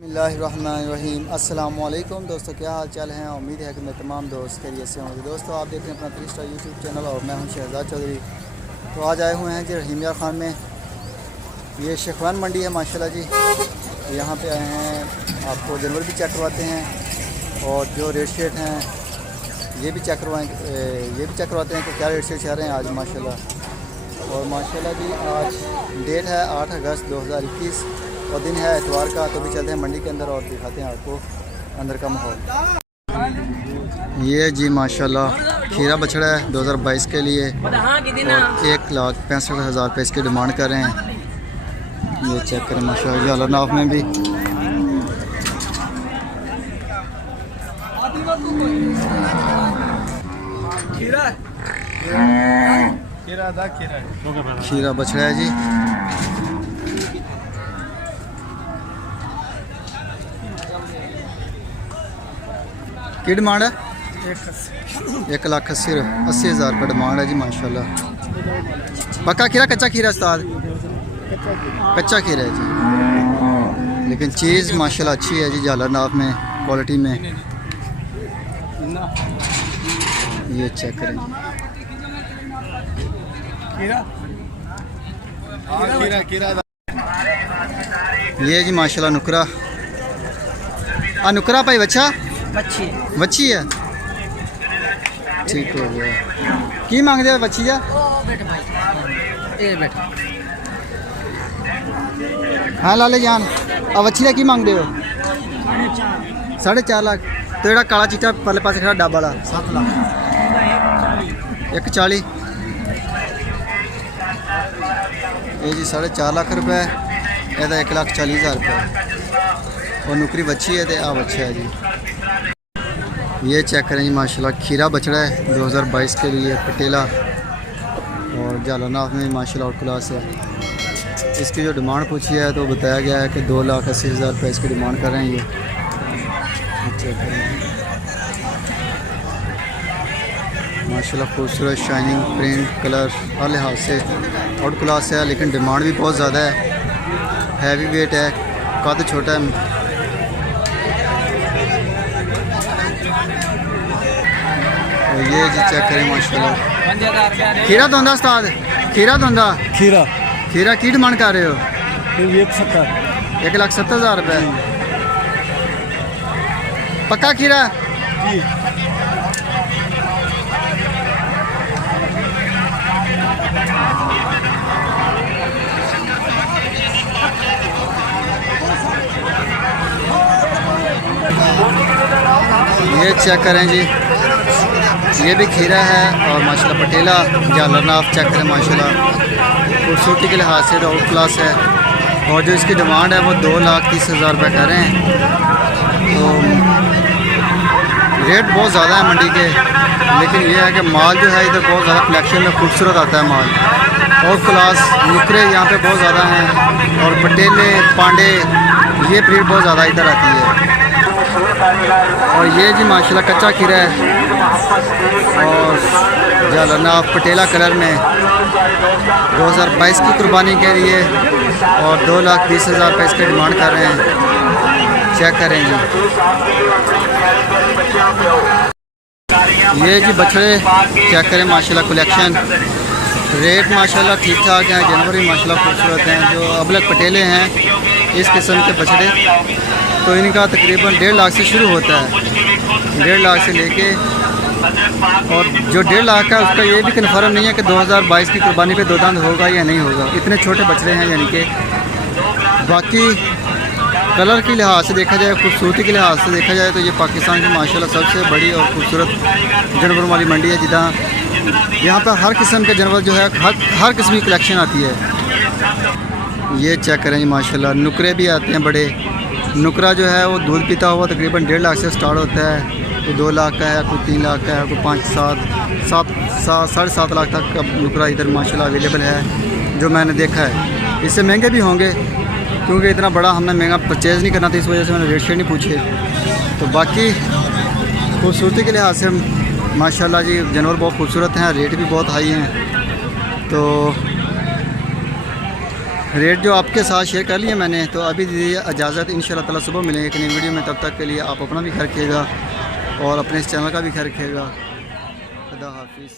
बिस्मिल्लाहिर्रहमानिर्रहीम। अस्सलाम वालेकुम दोस्तों, क्या हाल चाल हैं। उम्मीद है कि मैं तमाम दोस्त खैरियत से होंगे। दोस्तों, आप देख रहे हैं अपना 3 स्टार यूट्यूब चैनल और मैं हूं शहजाद चौधरी। तो आज आए हुए हैं जी रहीमिया खान में। ये शेखवान मंडी है माशाल्लाह जी। तो यहाँ पे आए हैं, आपको जानवर भी चेक करवाते हैं और जो रेट शेट हैं ये भी चेक करवाते हैं कि क्या रेट शेट चाह रहे हैं आज माशाल्लाह। और माशाल्लाह जी आज डेट है 8 अगस्त 2021 और दिन है एतवार का। तो भी चलते हैं मंडी के अंदर और दिखाते हैं आपको अंदर का माहौल। ये जी माशाल्लाह खीरा बछड़ा है 2022 के लिए और 1,65,000 रुपये इसकी डिमांड कर रहे हैं। ये चेक करें माशाल्लाह, जालरनाफ में भी खीरा बछड़ा है जी। की डिमांड है 1,80,000 रुपये डिमांड है जी माशाल्लाह। पक्का खीरा कच्चा खीरा उस्ताद? कच्चा खीरा है जी, लेकिन चीज़ माशाल्लाह अच्छी है जी जालरनाफ में क्वालिटी में। ये चेक करें ये जी माशाल्लाह नुकरा नुकरा भाई बच्चा बच्ची है, ठीक हो गया। की मांगते हो बच्ची है? हाँ लाले जान, अब बच्ची का की मांगते हो? 4.5 लाख। तो जो काला चीटा परले पास खड़ा डब वाला 7 लाख 1,40। ये जी 4.5 लाख रुपये, यदा 1,40,000 रुपये। और नुकरी बच्ची है तो आ बच्चा है जी। ये चेक करें जी माशाल्लाह खीरा बछड़ा है 2022 के लिए पटेला और जालरनाफ में माशाल्लाह और क्लास है। इसकी जो डिमांड पूछी है तो बताया गया है कि 2,80,000 रुपये इसकी डिमांड कर रहे हैं। ये माशाल्लाह खूबसूरत शाइनिंग प्रिंट कलर हर लिहाज से आउट क्लास है, लेकिन डिमांड भी बहुत ज़्यादा है। हैवी वेट है, कद छोटा है। ये जी चेक करें माशाल्लाह खीरा धोंदा उस्ताद, खीरा धोंदा खीरा की डिमांड कर रहे हो? 1,70,000 रुपये। पक्का खीरा? ये चेक करें जी, ये भी खीरा है और माशाल्लाह पटेला जालरनाफ चेक करें माशाल्लाह खूबसूरती के लिहाज से आउट क्लास है। और जो इसकी डिमांड है वो 2,30,000 रुपये कर रहे हैं। तो रेट बहुत ज़्यादा है मंडी के, लेकिन ये है कि माल जो है इधर बहुत ज़्यादा कलेक्शन में खूबसूरत आता है माल। और क्लास नुकरे यहाँ पे बहुत ज़्यादा हैं और पटेले पांडे ये ब्रीड बहुत ज़्यादा इधर आती है। और ये जी माशाल्लाह कच्चा खीरा है और जालरनाफ पटेला कलर में 2022 की कुर्बानी के लिए और 2,20,000 रुपये इसके डिमांड कर रहे हैं। चेक करें जी, ये जी बछड़े चेक करें माशाल्लाह कलेक्शन। रेट माशाल्लाह ठीक ठाक हैं, जानवर भी माशाल्लाह खूबसूरत हैं। जो अबलग पटेले हैं इस किस्म के बछड़े तो इनका तकरीबन 1.5 लाख से शुरू होता है, 1.5 लाख से लेके। और जो 1.5 लाख का उसका ये भी कन्फर्म नहीं है कि 2022 की कुर्बानी पे 2 दांत होगा या नहीं होगा। इतने छोटे बछड़े हैं, यानी कि बाकी कलर के लिहाज से देखा जाए, खूबसूरती के लिहाज से देखा जाए तो ये पाकिस्तान की माशाल्लाह सबसे बड़ी और खूबसूरत जानवर वाली मंडी है। जिदा यहाँ पर हर किस्म के जानवर जो है हर किस्म की कलेक्शन आती है। ये चेक करें जी माशाल्लाह नुकरे भी आते हैं बड़े। नुकरा जो है वो दूध पीता हुआ तकरीबन 1.5 लाख से स्टार्ट होता है। कोई 2 लाख का है, कोई 3 लाख का है, कोई 5-7 लाख तक का नुकरा इधर माशाल्लाह अवेलेबल है जो मैंने देखा है। इससे महंगे भी होंगे क्योंकि इतना बड़ा हमने महंगा परचेज़ नहीं करना था, इस वजह से मैंने रेट शेट नहीं पूछे। तो बाकी खूबसूरती के लिहाज से माशाल्लाह जी जानवर बहुत खूबसूरत हैं, रेट भी बहुत हाई हैं। तो रेट जो आपके साथ शेयर कर लिया मैंने, तो अभी दीजिए इजाज़त। इंशाल्लाह ताला सुबह मिलेंगे एक नई वीडियो में। तब तक के लिए आप अपना भी ख्याल रखिएगा और अपने इस चैनल का भी ख्याल रखिएगा। खुदा हाफिज़।